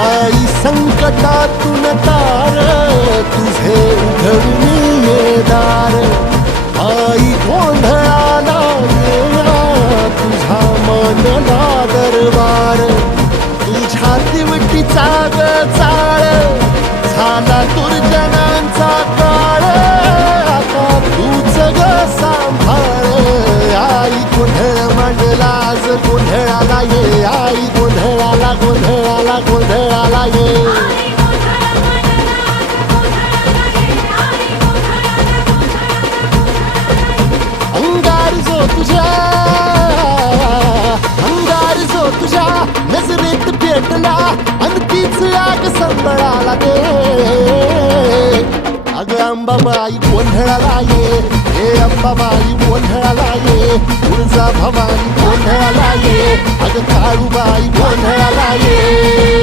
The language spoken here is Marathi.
आई संकटातून तार तुझे उघडून ये दार आई गोंधळाला येणा तुझा मनला दरबार तुझ्या दिवटीचा ग चाळ झाला दुर्जनांचा काळ आता तूच ग सांभाळ आई गोंधळ मांडला आज गोंधळाला ये आई गोंधळाला गोंधळाला गोंधळाला ये अंगार जो तुझ्या नजरेत पेटला अन तीच आग संबळाला दे अग अंबाबाई गोंधळाला ये हे अंबाबाई गोंधळाला ये तुळजा भवानी गोंधळाला ये अग काळूबाई गोंधळाला ये